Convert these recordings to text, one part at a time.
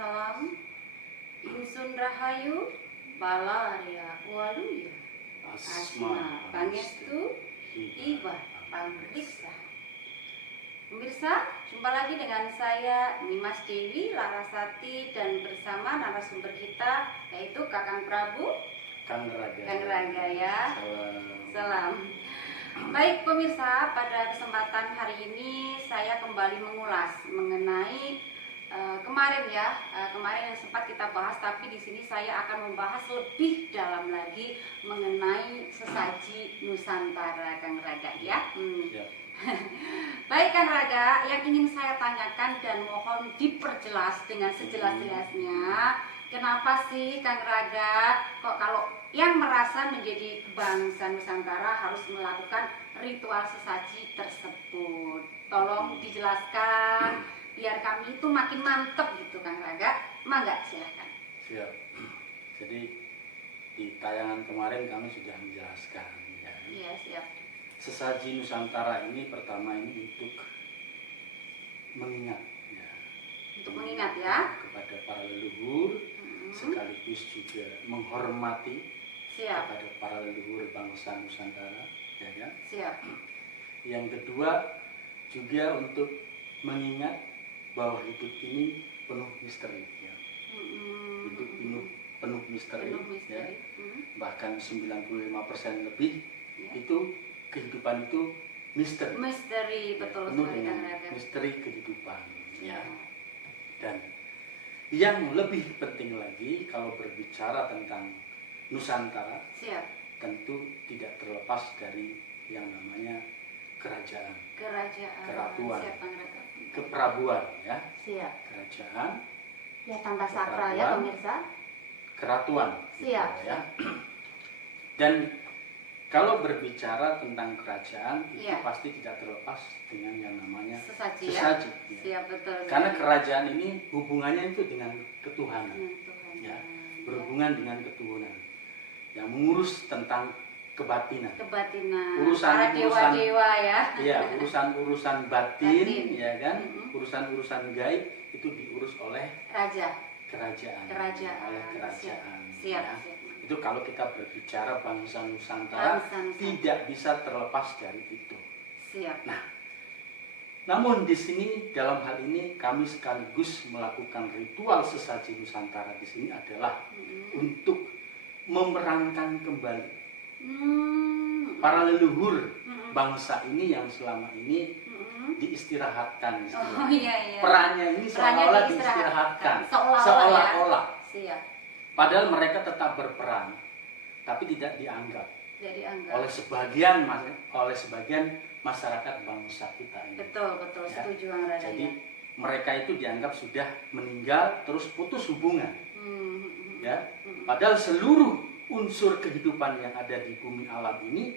salam Insun Rahayu Balaria Waluya Asma Pangestu Iba Panggriksa. Pemirsa, jumpa lagi dengan saya Nimas Dewi Larasati dan bersama narasumber kita yaitu Kakang Prabu Kang Raga ya. Salam. Baik pemirsa, pada kesempatan hari ini saya kembali mengulas mengenai kemarin yang sempat kita bahas, tapi di sini saya akan membahas lebih dalam lagi mengenai sesaji Nusantara, Kang Raga ya. Ya. Baik Kang Raga, yang ingin saya tanyakan dan mohon diperjelas dengan sejelas-jelasnya, kenapa sih Kang Raga kok kalau yang merasa menjadi bangsa Nusantara harus melakukan ritual sesaji tersebut? Tolong dijelaskan biar kami itu makin mantep gitu Kang Raga. Mangga silahkan. Siap. Jadi di tayangan kemarin kami sudah menjelaskan ya. Iya siap. Sesaji Nusantara ini pertama ini untuk mengingat ya. Untuk mengingat ya. Kepada para leluhur, sekaligus juga menghormati kepada para leluhur bangsa Nusantara ya kan? Siap. Yang kedua juga untuk mengingat bahwa hidup ini penuh misteri ya. Hidup penuh misteri, ya. Bahkan 95% lebih ya. Itu kehidupan itu misteri. Misteri betul penuh sekali dengan Kang. misteri kehidupan ya. Dan yang lebih penting lagi kalau berbicara tentang Nusantara, siap. Tentu tidak terlepas dari yang namanya kerajaan, keratuan, keperabuan ya. Siap. Kerajaan ya, tanda sakral ya pemirsa. Keratuan. Siap. Gitu, ya. Dan kalau berbicara tentang kerajaan itu pasti tidak terlepas dengan yang namanya sesaji ya. Siap, betul. Karena kerajaan ini hubungannya itu dengan ketuhanan. Ya. Berhubungan dengan ketuhanan. Yang mengurus tentang kebatinan. Para dewa-dewa ya. Iya, urusan batin ya kan? Urusan gaib itu diurus oleh kerajaan. Oleh kerajaan. Siap. Ya. Itu kalau kita berbicara bangsa Nusantara tidak bisa terlepas dari itu. Siap. Nah, namun di sini dalam hal ini kami sekaligus melakukan ritual sesaji Nusantara di sini adalah untuk memerankan kembali para leluhur bangsa ini yang selama ini diistirahatkan. Perannya ini seolah-olah diistirahatkan, seolah-olah. Padahal mereka tetap berperan, tapi tidak dianggap oleh sebagian masyarakat bangsa kita ini. Betul, ya. Setuju Kang Raga. Jadi mereka itu dianggap sudah meninggal terus putus hubungan. Ya, padahal seluruh unsur kehidupan yang ada di bumi alam ini,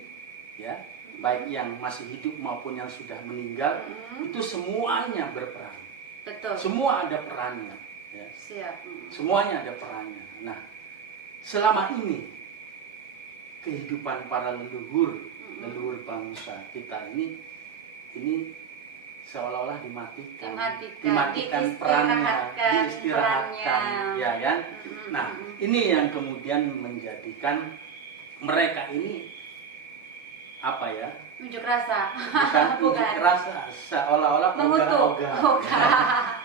ya, baik yang masih hidup maupun yang sudah meninggal, itu semuanya berperan. Betul. Semua ada perannya. Ya. Siap. Semuanya ada perannya. Nah, selama ini kehidupan para leluhur bangsa kita ini seolah-olah dimatikan perannya, diistirahatkan, ya kan? Nah, ini yang kemudian menjadikan mereka ini apa ya? Unjuk rasa. Bukan unjuk rasa, seolah-olah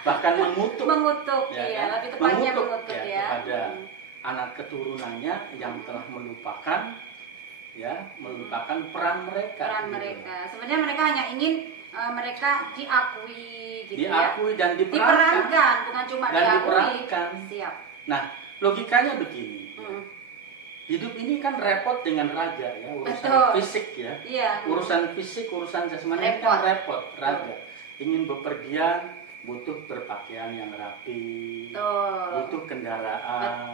bahkan mengutuk ya, iya, kan? lebih tepatnya mengutuk ya. Kepada anak keturunannya yang telah melupakan peran mereka. Sebenarnya mereka hanya ingin mereka diakui gitu dan diperankan, bukan cuma diakui. Siap. Nah, logikanya begini. Hidup ini kan repot dengan raga ya, urusan fisik ya. Iya. Urusan fisik, urusan jasmani kan repot, raga. Ingin bepergian butuh berpakaian yang rapi, butuh kendaraan.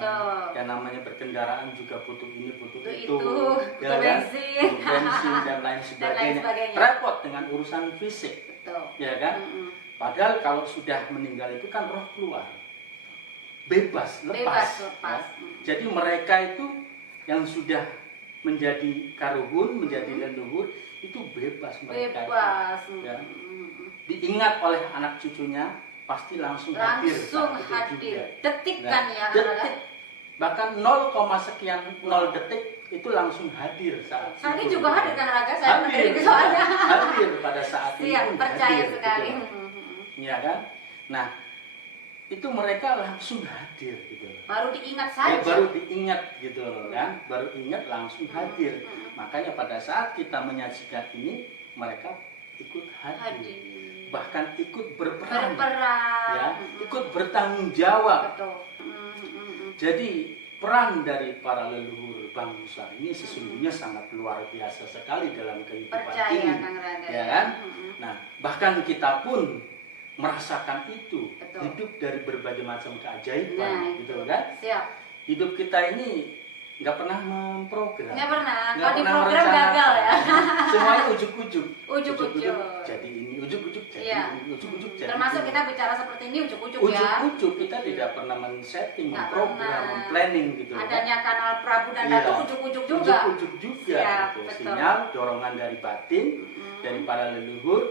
Yang namanya berkendaraan juga butuh ini, butuh itu, butuh bensin dan lain sebagainya. Repot dengan urusan fisik, ya kan? Padahal kalau sudah meninggal itu kan roh keluar, bebas, lepas. Ya. Jadi mereka itu yang sudah menjadi karuhun, menjadi leluhur itu bebas mereka. Ya. Diingat oleh anak cucunya, pasti langsung hadir. Langsung hadir. Detik Nah, kan ya. detik. Bahkan 0, sekian 0 detik itu langsung hadir saat Saya itu. juga hadir kan Raga, saya Hadir, menteri soalnya. hadir pada saat itu. Siap, percaya hadir, sekali. gitu. Iya kan? Nah, itu mereka langsung hadir gitu. Baru diingat saja. Baru diingat gitu loh kan, baru ingat langsung hadir. Makanya pada saat kita menyajikan ini, mereka ikut hadir. Bahkan ikut berperan. Ya, ikut bertanggung jawab. Betul. Jadi peran dari para leluhur bangsa ini sesungguhnya sangat luar biasa sekali dalam kehidupan Percaya, ini, Kang Raga, ya kan? Nah, bahkan kita pun merasakan itu. Betul. Hidup dari berbagai macam keajaiban, Nah, gitu kan? Siap. Hidup kita ini nggak pernah memprogram. Nggak pernah. Nggak Kalau di pernah program merencanakan. gagal ya. Semuanya ujuk-ujuk. Ujuk-ujuk. Jadi ini, ujuk-ujuk jadi Iya. ini, ujuk-ujuk jadi Termasuk ini. kita bicara seperti ini ujuk-ujuk ya. Ujuk-ujuk, kita tidak pernah men-setting, Nggak memprogram, pernah. mem-planning gitu. Adanya kanal Prabu dan Iya. Datu ujuk-ujuk juga. Ujuk-ujuk juga. Siap, Gitu. betul. Sinyal, dorongan dari batin, dari para leluhur.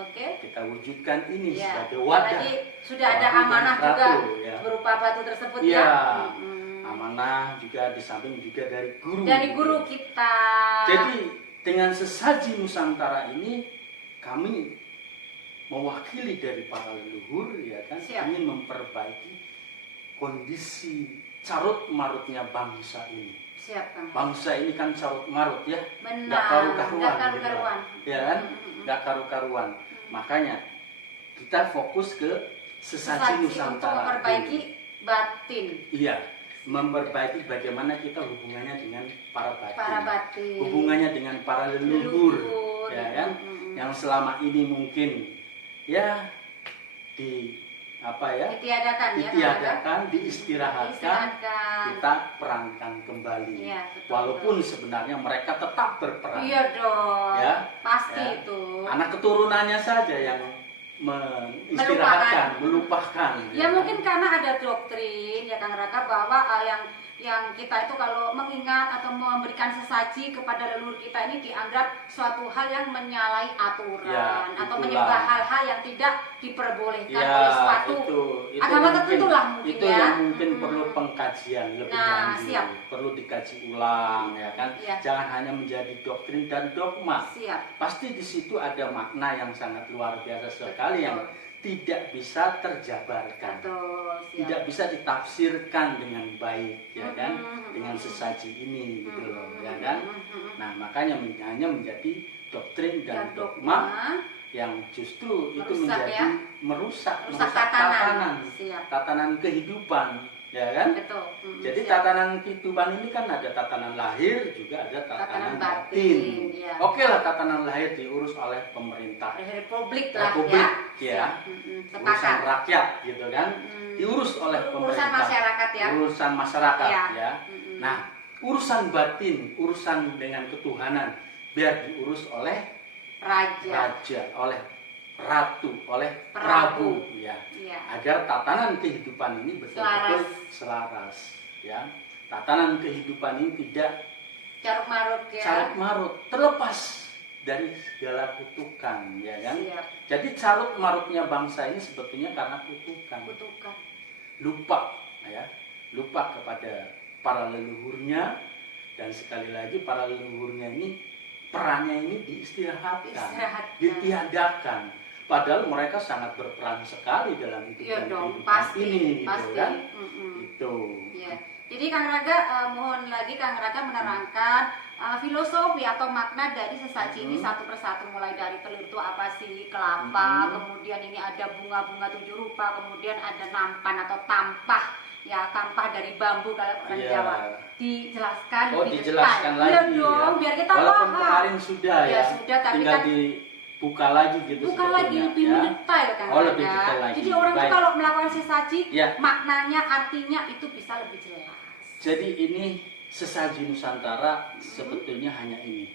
Oke. Kita wujudkan ini Iya. sebagai wadah. Apalagi sudah ada Wadah amanah dan juga ratu, ya. berupa batu tersebut Iya. ya. Amanah juga di samping juga dari guru. Dari guru kita. Jadi dengan sesaji Nusantara ini kami mewakili dari para leluhur, ya kan, Siap. ingin memperbaiki kondisi carut marutnya bangsa ini. Siap, Kang. Bangsa ini kan carut marut ya, Benar. nggak karu-karuan, Nggak karu-karuan. gitu. Ya kan, nggak karu-karuan. Makanya kita fokus ke sesaji Untuk Nusantara. memperbaiki batin. Iya, memperbaiki bagaimana kita hubungannya dengan para batin. Batin. Hubungannya dengan para leluhur, Leluhur. ya kan, yang selama ini mungkin ya ditiadakan, diistirahatkan, kita perankan kembali. Iya, betul, Walaupun betul. sebenarnya mereka tetap berperan. Iya dong. Ya, Pasti ya. itu. Anak keturunannya saja yang mengistirahatkan, melupakan. Ya mungkin karena ada doktrin ya Kang Raka bahwa yang kita itu kalau mengingat atau memberikan sesaji kepada leluhur kita ini dianggap suatu hal yang menyalahi aturan Ya, atau itulah. menyembah hal-hal yang tidak diperbolehkan Ya, oleh suatu itu agama mungkin, tertentu lah mungkin itu ya. yang mungkin perlu pengkajian lebih Nah, lanjut, siap. perlu dikaji ulang, ya kan. Ya. Jangan hanya menjadi doktrin dan dogma. Siap. Pasti di situ ada makna yang sangat luar biasa sekali yang tidak bisa terjabarkan, Betul, siap. tidak bisa ditafsirkan dengan baik, ya kan, Mhm. dengan sesaji ini, gitu loh, ya kan. Nah, makanya hanya menjadi doktrin dan dogma yang justru itu Merusak, menjadi ya? merusak tatanan. Siap. tatanan kehidupan, ya kan. Betul. Jadi Siap. tatanan kehidupan ini kan ada tatanan lahir, juga ada tatanan batin. batin, ya. Oke lah, tatanan lahir diurus oleh pemerintah, Republik lah Republik, ya. ya. Siap. urusan Sepakat. rakyat, gitu kan, diurus oleh Urusan pemerintah, masyarakat ya. urusan masyarakat, Ya. ya. Nah, urusan batin, urusan dengan ketuhanan, biar diurus oleh raja, oleh ratu, oleh prabu, ya. Iya. Agar tatanan kehidupan ini betul-betul selaras, ya. Tatanan kehidupan ini tidak Carut marut ya. carut marut, terlepas dari segala kutukan, ya kan. Siap. Jadi carut marutnya bangsa ini sebetulnya karena kutukan, Kutukan. lupa, ya, lupa kepada para leluhurnya, dan sekali lagi para leluhurnya ini perannya ini diistirahatkan, ditiadakan. Padahal mereka sangat berperan sekali dalam hidup Iya dan dong, kehidupan pasti, ini, gitu pasti. kan? Itu. Ya. Jadi Kang Raga mohon lagi Kang Raga menerangkan filosofi atau makna dari sesaji ini satu persatu, mulai dari telur itu apa sih, kelapa, kemudian ini ada bunga-bunga 7 rupa, kemudian ada nampan atau tampah, ya tampah dari bambu kalau orang Iya. Jawa. Dijelaskan Oh, lebih dijelaskan detail. lagi, Iya dong, ya. biar kita Walaupun paham. kemarin sudah, Ya, ya, sudah, tapi tinggal kan dibuka lagi gitu. bukan lagi sebetulnya, lebih ya. mendetail kan Oh, lebih Raga. detail lagi. Jadi orang tuh Baik. kalau melakukan sesaji, Ya. maknanya, artinya itu bisa lebih jelas. Jadi ini sesaji Nusantara sebetulnya hanya ini,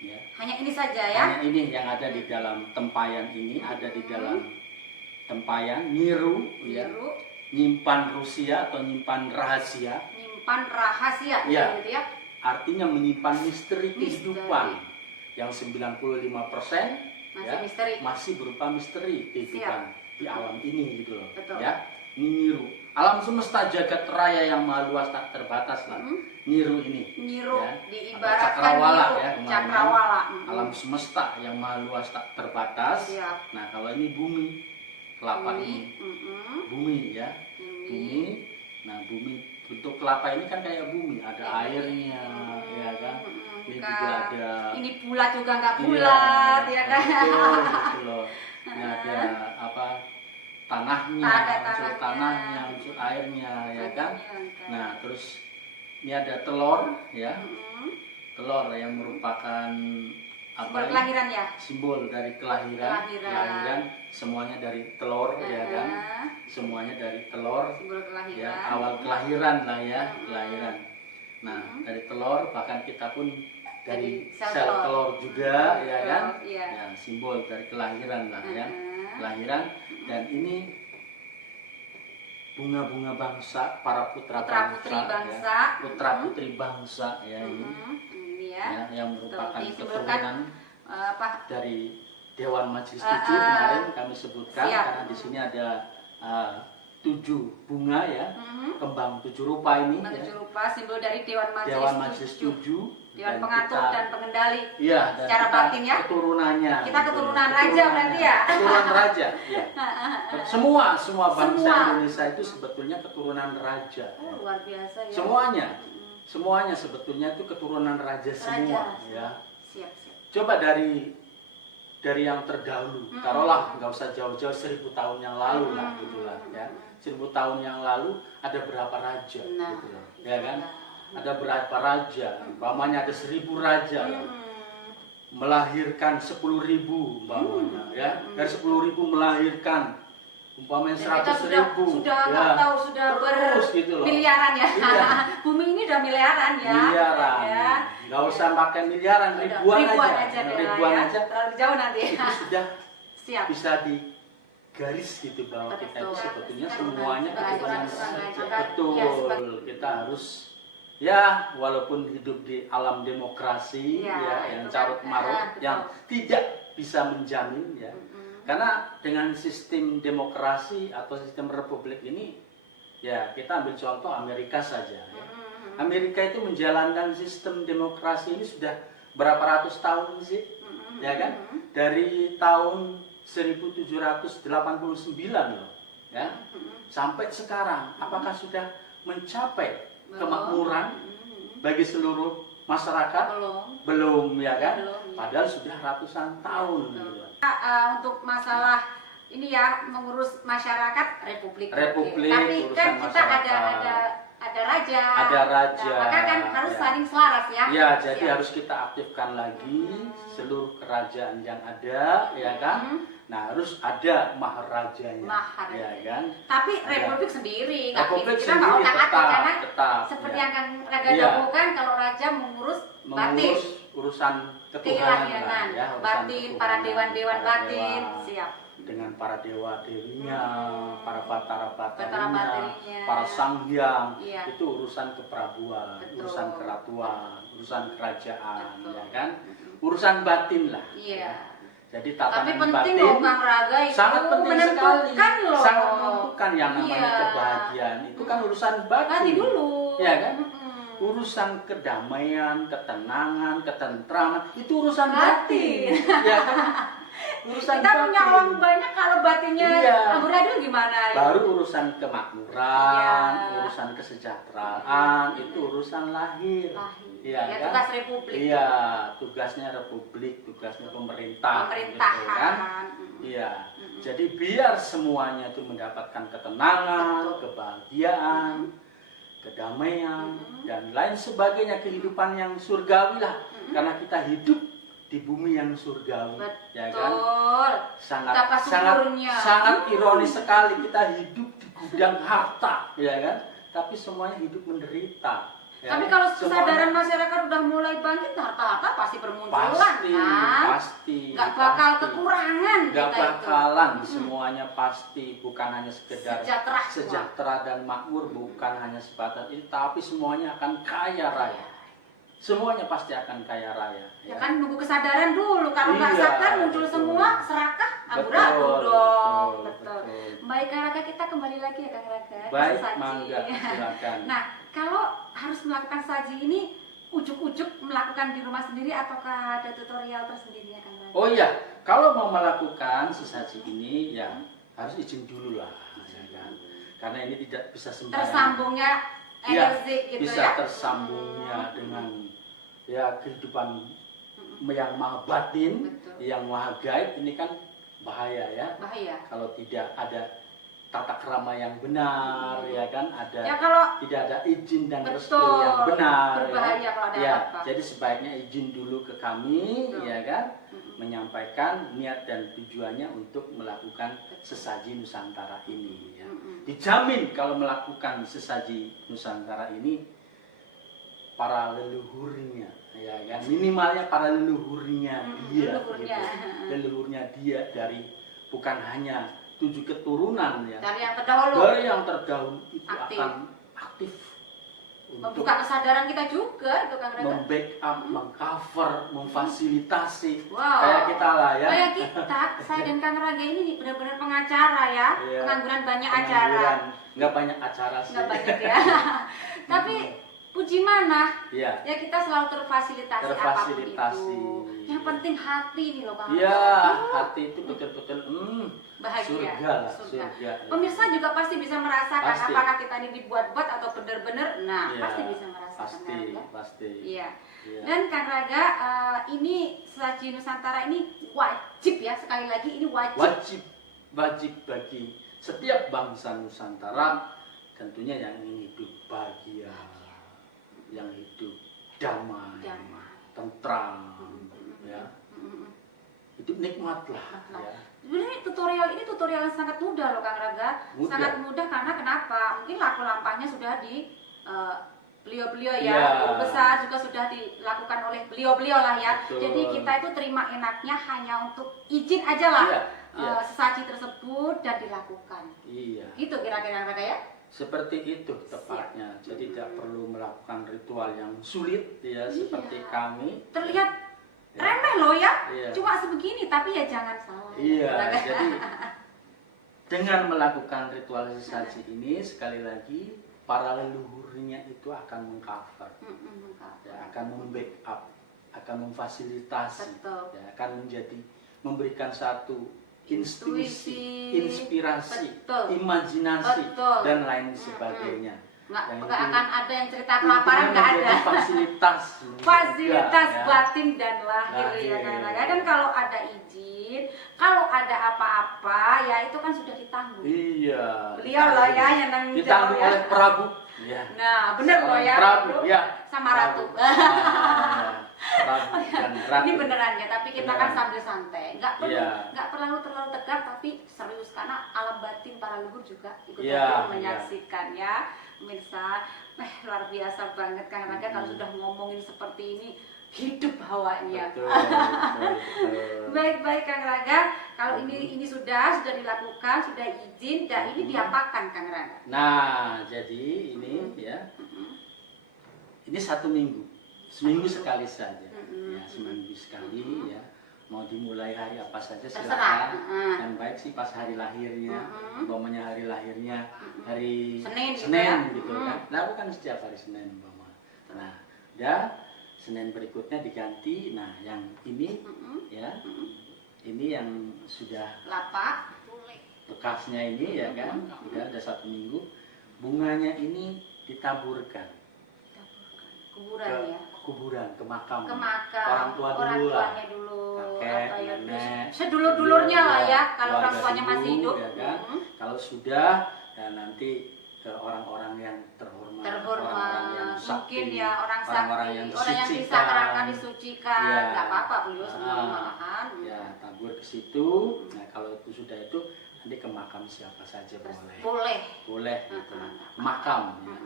ya. Hanya ini saja ya. Hanya ini yang ada di dalam tempayan ini, ada di dalam tempayan niru, ya. Biru, Nyimpan Rusia atau nyimpan rahasia, nyimpan rahasia Ya. gitu ya. artinya menyimpan misteri Misteri. kehidupan yang 95% Masih ya, misteri. masih berupa misteri kehidupan. di alam ini gitu loh. Betul. Ya, ini Niru. Alam semesta jagat raya yang maha luas tak terbatas lah. Niru ini. Niru ya. diibaratkan Cakrawala Niru, ya, kemarin. Cakrawala. Alam semesta yang maha luas tak terbatas. Siap. Nah, kalau ini bumi, kelapa ini. Bumi ya. Bumi. Nah, bumi bentuk kelapa ini kan kayak bumi, ada airnya, ya kan? Ini juga ada. Ini bulat juga nggak bulat, ya kan? Betul, loh. Ini ada apa? Tanahnya, unsur tanahnya, unsur airnya, ya kan? Nah, terus ini ada telur, ya. Telur yang merupakan apa? Simbol kelahiran ya? Simbol dari kelahiran. Semuanya dari telur, ya kan? Semuanya dari telur. Simbol kelahiran. Ya, awal kelahiran lah ya, kelahiran. Nah, dari telur bahkan kita pun dari sel telur juga, ya kan? Ya, simbol dari kelahiran lah ya. Kelahiran. Dan ini bunga-bunga bangsa, para putra-putri bangsa, ya. Putra-putri bangsa ya ini. Ya, yang merupakan keturunan dari Dewan Majelis 7 kemarin kami sebutkan. Karena di sini ada 7 bunga ya, kembang 7 rupa ini. 7 rupa simbol dari Dewan Majelis 7. Dewan pengatur dan pengendali. Iya, dan secara batin ya. Keturunannya. Kita keturunan raja berarti ya. Keturunan raja. Ya. Semua bangsa Indonesia itu sebetulnya keturunan raja. Oh, luar biasa ya. Semuanya sebetulnya itu keturunan raja semua. Ya. Siap. Coba dari yang terdahulu, taruhlah nggak usah jauh-jauh 1000 tahun yang lalu lah, gitulah ya. 1000 tahun yang lalu ada berapa raja, gitu loh, ya kan? Ada berapa raja, umpamanya ada 1000 raja, melahirkan 10.000 umpamanya, ya. Dari 10.000 melahirkan umpamanya 100.000, sudah gitu loh. Miliaran ya. Iya. Bumi ini udah miliaran ya. Miliaran. Ya. Nggak usah pakai miliaran, ribuan aja. Ribuan aja. Terlalu jauh nanti. Itu sudah siap. Bisa digaris gitu bahwa kita itu sebetulnya semuanya keturunan raja. Betul. Kita harus ya walaupun hidup di alam demokrasi ya yang carut marut, yang tidak bisa menjamin ya. Karena dengan sistem demokrasi atau sistem republik ini, ya kita ambil contoh Amerika saja. Ya. Amerika itu menjalankan sistem demokrasi ini sudah berapa ratus tahun sih, ya kan? Dari tahun 1789 loh, ya, sampai sekarang. Apakah sudah mencapai kemakmuran bagi seluruh masyarakat? Belum, ya kan? Padahal sudah ratusan tahun. Gitu. Untuk masalah ini ya mengurus masyarakat republik. Tapi kan kita ada raja. Nah, maka kan harus saling selaras ya. Ya, jadi harus kita aktifkan lagi seluruh kerajaan yang ada, ya kan? Nah, harus ada maharajanya, ya kan? Tapi republik sendiri, kita nggak otak-atik karena seperti yang kan Raga dahulukan, kalau raja mengurus batin, urusan ketuhanan, ya, batin, para dewan-dewan batin, siap. Dengan para dewa-dewinya, para batara-batarinya, para sanghyang, itu urusan keprabuan, urusan keratuan, urusan kerajaan, ya kan? Urusan batin lah. Iya. Jadi tatanan penting batin loh, Kang Raga, itu sangat penting sekali, loh. Sangat menentukan yang namanya kebahagiaan. Itu kan urusan batin dulu, ya kan? Urusan kedamaian, ketenangan, ketentraman itu urusan batin, ya kan? Urusan kita batin. Punya uang banyak kalau batinnya amburadul gimana? Baru urusan kemakmuran, urusan kesejahteraan, itu urusan lahir. Ya, kan? Tugas republik. Iya, tugasnya republik, tugasnya pemerintah. Pemerintahan. Gitu, kan? Iya. Jadi biar semuanya itu mendapatkan ketenangan, kebahagiaan, kedamaian, dan lain sebagainya, kehidupan yang surgawi lah. Karena kita hidup di bumi yang surgawi, ya kan? Sangat ironis sekali kita hidup di gudang harta, ya kan? Tapi semuanya hidup menderita. Ya, tapi kalau kesadaran masyarakat udah mulai bangkit, harta-harta pasti bermunculan, kan? Pasti. Gak bakal kekurangan. Gak bakalan, semuanya pasti. Bukan hanya sekedar sejahtera dan makmur, bukan hanya sebatas itu, tapi semuanya akan kaya raya. semuanya pasti akan kaya raya. Ya kan nunggu kesadaran dulu. Kalau nggak sadar muncul semua serakah, amburadul dong. Betul. Baik Kang Raga, kita kembali lagi ya Kang Raga. Baik, mangga, silakan. Nah, kalau harus melakukan saji ini ujuk-ujuk melakukan di rumah sendiri ataukah ada tutorial tersendiri ya Kang Raga? Oh iya, kalau mau melakukan sesaji ini ya harus izin dulu lah, ya kan? Karena ini tidak bisa sembarangan. Tersambungnya energi ya, gitu bisa ya? tersambungnya dengan ya kehidupan yang maha batin, betul. Yang maha gaib, ini kan bahaya ya. Bahaya. Kalau tidak ada tata krama yang benar, ya kan, ada ya, kalau tidak ada izin dan betul, restu yang benar, berbahaya ya. kalau ada Ya, apa. jadi sebaiknya izin dulu ke kami, betul. Ya kan, menyampaikan niat dan tujuannya untuk melakukan sesaji Nusantara ini. Ya. Dijamin kalau melakukan sesaji Nusantara ini para leluhurnya, ya kan, minimalnya para leluhurnya dia, leluhurnya. Gitu. Leluhurnya dia dari bukan hanya 7 keturunan ya, dari yang terdahulu, itu aktif. Akan aktif untuk membuka kesadaran kita juga itu Kang Raga. Membackup, mengcover, memfasilitasi. Wow. Kayak kita lah ya. Kayak kita, saya dan Kang Raga ini benar-benar pengacara ya. Iya. Pengangguran banyak acara. Nggak banyak acara sih. Nggak banyak ya. Tapi puji mana? Iya. Ya kita selalu terfasilitasi apapun itu. Yang penting hati nih loh Kang Raga. Iya, hati itu betul-betul bahagia. Surga lah, surga. Pemirsa juga pasti bisa merasakan pasti. apakah kita ini dibuat-buat atau benar-benar. Nah, Ya, pasti bisa merasakan. Pasti. Iya. Ya. Dan Kang Raga, ini sesaji Nusantara ini wajib ya, sekali lagi ini wajib. Wajib bagi setiap bangsa Nusantara, tentunya yang ingin hidup bahagia, yang hidup damai. Tentram, ya. Hidup nikmat lah. Ya. Sebenarnya tutorial yang sangat mudah loh Kang Raga. Sangat mudah karena kenapa? Mungkin laku lampahnya sudah di beliau-beliau ya, guru besar juga sudah dilakukan oleh beliau-beliau lah ya. Betul. Jadi kita itu terima enaknya hanya untuk izin aja lah sesaji tersebut dan dilakukan. Iya. Gitu kira-kira Kang Raga ya? Seperti itu tepatnya. Jadi tidak perlu melakukan ritual yang sulit ya, seperti kami. Terlihat remeh loh ya, Iya. cuma sebegini, tapi ya jangan salah. Iya, jadi dengan melakukan ritual sesaji ini, sekali lagi para leluhurnya itu akan mengcover, ya, akan membackup, akan memfasilitasi, ya, akan memberikan satu intuisi, inspirasi, imajinasi, dan lain sebagainya. Nggak akan ada yang cerita kelaparan, nggak ada. Fasilitas ya. Batin dan lahir ya Kang Raga. Dan kalau ada izin, kalau ada apa-apa ya itu kan sudah ditanggung. Iya. Beliau loh ya yang nanggung ditanggung jawab oleh Prabu. Ya. Nah bener loh ya. Prabu ya. Sama Ratu. Prabu dan Ratu. Ini beneran ya, tapi kita kan sambil santai. Nggak perlu, Iya. nggak terlalu tegang, tapi serius karena alam batin para leluhur juga ikut Iya, menyaksikan ya. Pemirsa, luar biasa banget Kang Raga kalau sudah ngomongin seperti ini, hidup hawanya. Betul, betul. Baik Kang Raga, kalau ini sudah dilakukan, sudah izin, dan ini diapakan Kang Raga? Nah, jadi ini ya, ini 1 minggu, seminggu sekali saja, ya, seminggu sekali ya. Mau dimulai hari apa saja silakan. Yang baik sih pas hari lahirnya, umpamanya hari lahirnya hari Senin gitu kan. Lakukan setiap hari Senin umpama. Nah, ya Senin berikutnya diganti. Nah, yang ini ya, ini yang sudah lapak bekasnya ini ya kan, udah ada 1 minggu. Bunganya ini ditaburkan. Kuburan ya. Kuburan, ke makam. Orang tuanya dulu. Kakek, nenek, sedulur-dulurnya lah ya, kalau orang tuanya masih hidup. Ya kan? Kalau sudah, ya nanti ke orang-orang yang terhormat, orang-orang yang sakti, mungkin ya orang yang disakral disucikan, ya. Nggak apa-apa beliau semua malahan. Ya, tabur ke situ. Nah, kalau itu sudah itu nanti ke makam siapa saja boleh gitu. Makam ya.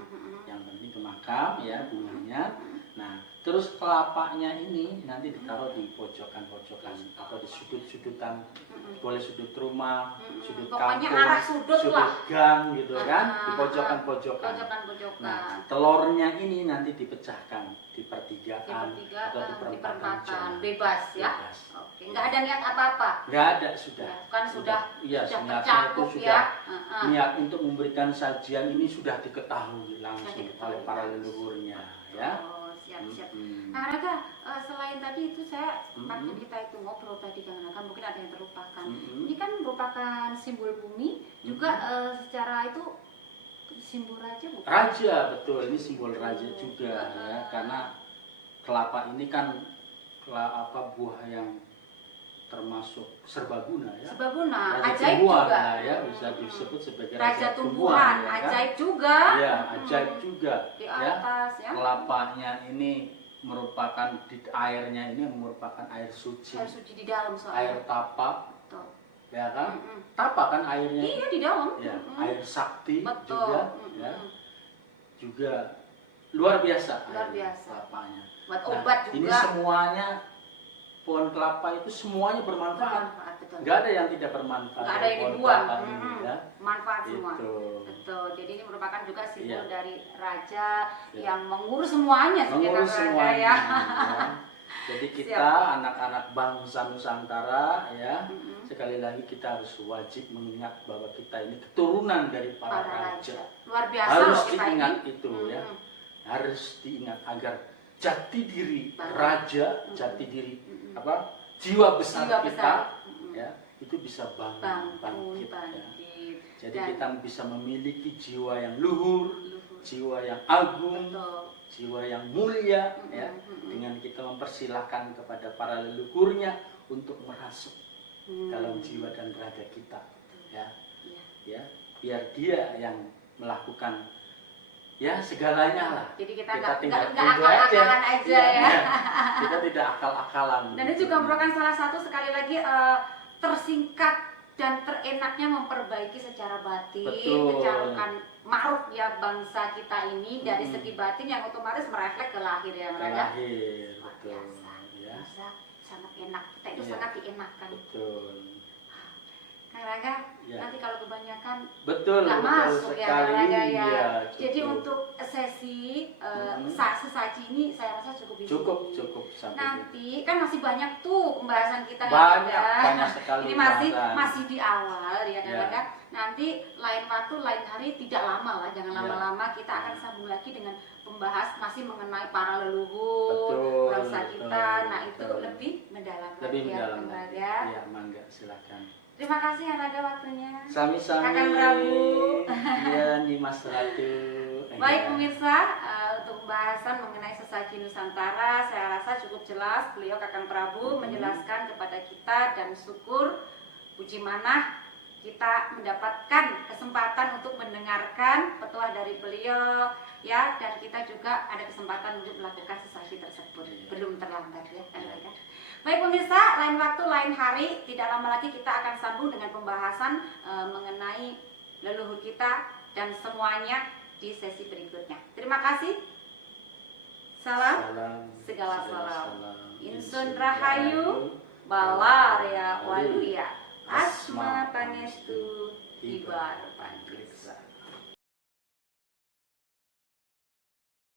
Yang penting ke makam ya bunganya. Nah, terus kelapanya ini nanti ditaruh di pojokan-pojokan atau di sudut-sudutan, boleh sudut rumah, sudut pokoknya kampung, arah sudut lah, gang gitu kan, di pojokan-pojokan. Nah, telurnya ini nanti dipecahkan di pertigaan atau di perempatan, bebas ya. Bebas. Oke, nggak ada niat apa-apa. Nggak ada, sudah. Ya, kan sudah tercakup ya. Niat untuk memberikan sajian ini sudah diketahui langsung oleh para leluhurnya, ya. Siap. Nah, Raga, selain tadi itu saya waktu kita itu ngobrol tadi kan mungkin ada yang terlupakan. Ini kan merupakan simbol bumi, juga secara itu simbol raja bukan? Raja, betul. Ini simbol raja juga ya, karena kelapa ini kan buah yang termasuk serbaguna ya. Serbaguna, raja ajaib tumbuhan, juga. Ya, bisa disebut sebagai raja tumbuhan, ya, kan? Ajaib juga. Ya, ajaib juga. Di atas ya. Kelapanya ini merupakan airnya ini merupakan air suci. Air suci di dalam soalnya. Air tapa. Betul. Ya kan? Tapa kan airnya. Iya, di dalam. Ya, air sakti. Betul. Juga ya. Juga luar biasa. Luar biasa. Kelapanya. Buat obat juga. Ini semuanya pohon kelapa itu semuanya bermanfaat. Nggak ada yang tidak bermanfaat. Nggak ada yang dibuang. Ya. Manfaat semua. Betul. Jadi ini merupakan juga simbol dari raja yang mengurus semuanya. Mengurus semuanya. Ya. Jadi kita anak-anak bangsa Nusantara ya, sekali lagi kita harus wajib mengingat bahwa kita ini keturunan dari para raja. Luar biasa harus loh kita diingat ini. itu ya. Harus diingat agar jati diri raja, jati diri jiwa besar kita ya itu bisa bangkit. Ya. Jadi kita bisa memiliki jiwa yang luhur, jiwa yang agung, jiwa yang mulia ya, dengan kita mempersilahkan kepada para leluhurnya untuk merasuk dalam jiwa dan raga kita ya. Biar dia yang melakukan ya segalanya lah. Jadi kita tinggal akal-akalan aja ya. Kita tidak akal-akalan. Dan itu juga merupakan salah satu sekali lagi tersingkat dan terenaknya memperbaiki secara batin, mencarungkan ma'ruf ya bangsa kita ini dari segi batin yang otomatis mereflek ke lahir ya Raga. Lahir, betul. Ya. Sangat enak, kita itu sangat dienakkan. Betul. Kang Raga, nanti kalau kebanyakan betul masuk sekali, ya Raga ya. Ya, jadi untuk sesi sesaji ini saya rasa cukup ini. Cukup sampai nanti kan masih banyak tuh pembahasan kita banyak sekali. Ini masih di awal ya Kang Raga. Nanti lain waktu lain hari tidak lama lah, jangan lama-lama, kita akan sambung lagi dengan membahas masih mengenai para leluhur bangsa kita. Nah, itu lebih mendalam lagi ya Kang Raga. Ya, mangga silakan. Terima kasih ya Raga waktunya. Sami-sami. Kakang Prabu. Iya, Nimas Ratu. Baik pemirsa, untuk pembahasan mengenai sesaji Nusantara, saya rasa cukup jelas beliau Kakang Prabu menjelaskan kepada kita, dan syukur puji manah kita mendapatkan kesempatan untuk mendengarkan petuah dari beliau ya, dan kita juga ada kesempatan untuk melakukan sesaji tersebut. Belum terlambat ya Kang Raga. Baik pemirsa, lain waktu, lain hari, tidak lama lagi kita akan sambung dengan pembahasan mengenai leluhur kita dan semuanya di sesi berikutnya. Terima kasih. Salam segala salam. Insun Rahayu Balaria